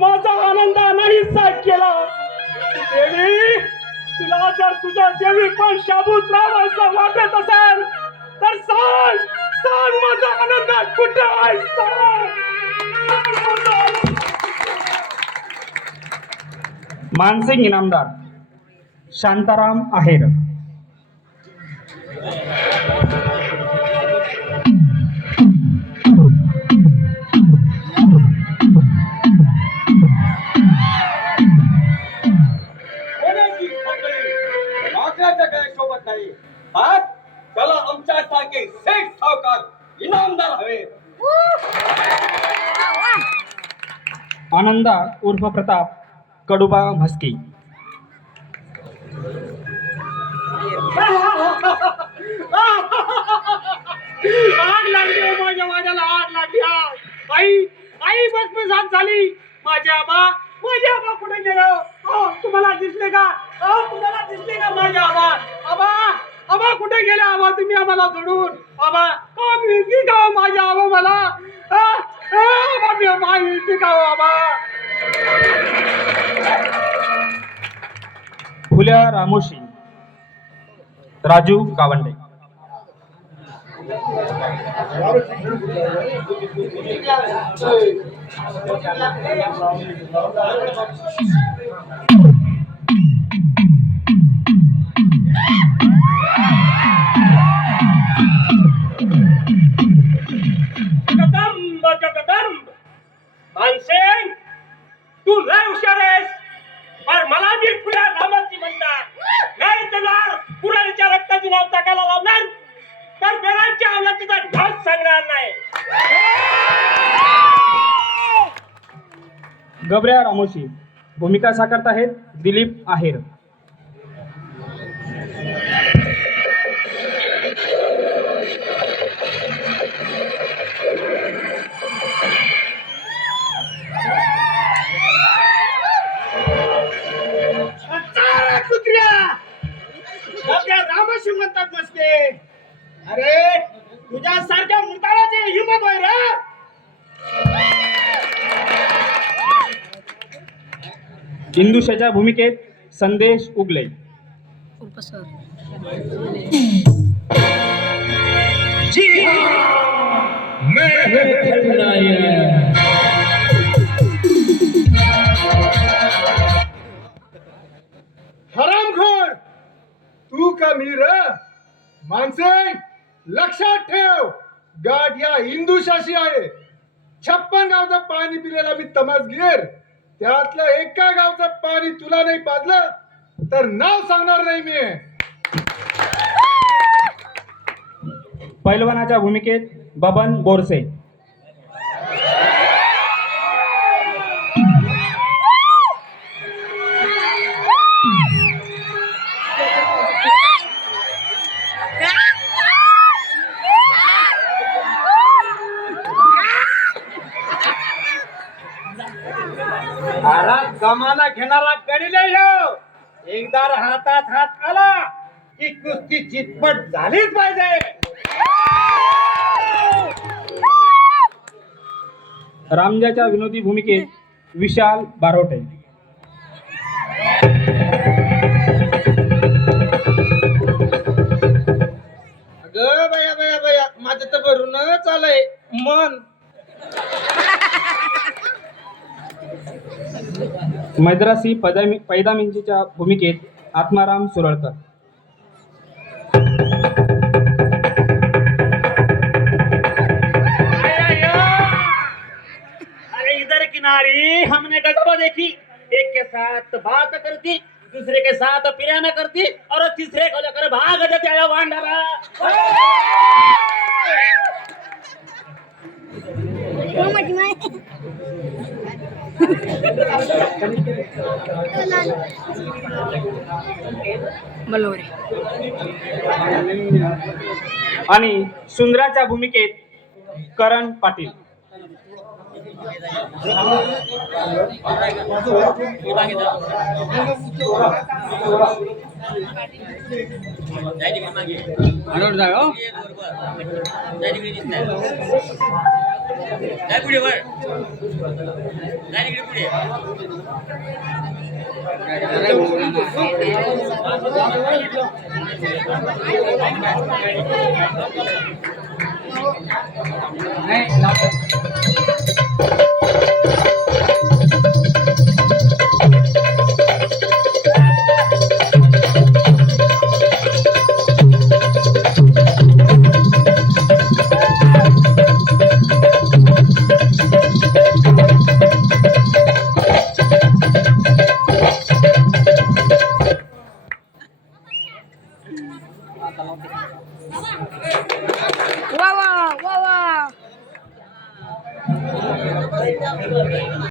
माझा आनंद नाहीसा केला. देवी, तुला जर तुझ्या देवी पण शाबूत राहायचं वाटत असेल तर सांग, सांग माझा आनंद कुठे आहे, सांग. मानसिंग इनामदार शांताराम आहेर. कोणाची मंडळी मागल्याच्या काय सोबत नाही. आज त्याला आमच्यासारखे सेठ सावकार इनामदार हवे. आनंदा उर्फ प्रताप कडुबा म्हस्की. आग लागली हो माझ्या वाड्याला, आग लागली. आई, आई भस्मसात झाली. माझे आबा कुठे गेलो? तुम्हाला दिसले का? तुम्हाला दिसले का माझे आबा? आबा, आबा कुठे गेले? आबा तुम्ही आम्हाला सोडून. आबा, मिळती का हो माझ्या आबा मला? आबा मिळती का हो आबा? फुल्या रामोशी राजू गावंडे. जगदंब जगदंब, मानसिंग तू लय हुशार आहेस. पण मला मी फुल्या रामाची म्हणतात. नाही तर पुराणीच्या रक्ताची नाव टाकायला लावणार तर बेलांच्या अवलादीचा ढास सांगणार नाही. गबऱ्या रामोशी भूमिका साकारत आहेत दिलीप आहेर. गबऱ्या रामोशी म्हणतात नसते. अरे तुझ्यासारख्या मुताळाची हिंमत होय रे. इंदुशाच्या भूमिकेत संदेश उगले. हरामखोर, तू का मी रे? मानसिंग, लक्षात ठेव, गाठ या हिंदुशाशी आहे. 56 गावचं पाणी पिलेला मी तमासगीर. त्यातलं एका गावचं पाणी तुला नाही पाजलं तर नाव सांगणार नाही मी. पैलवानाच्या भूमिकेत बबन बोरसे. जमाना घेणारा गडीले हो. एकदा हातात हात आला की कुस्ती चितपट झालीच पाहिजे. रामजाच्या विनोदी भूमिकेत विशाल बारोटे. अगं बया बया बया, माझं तर भरून चालय मन. मैद्रासी पैदामिंचीच्या भूमिकेत आत्माराम सुरळकर. अरे इधर किनारी हमने गजब देखी. एक के साथ बात करती, दूसरे के साथ पिराना करती और तीसरे को लेकर भाग जाते आया वांडरा. आणि सुंदराच्या भूमिकेत करण पाटील. नाही पुढे वर नाही इकडे पुढे नाही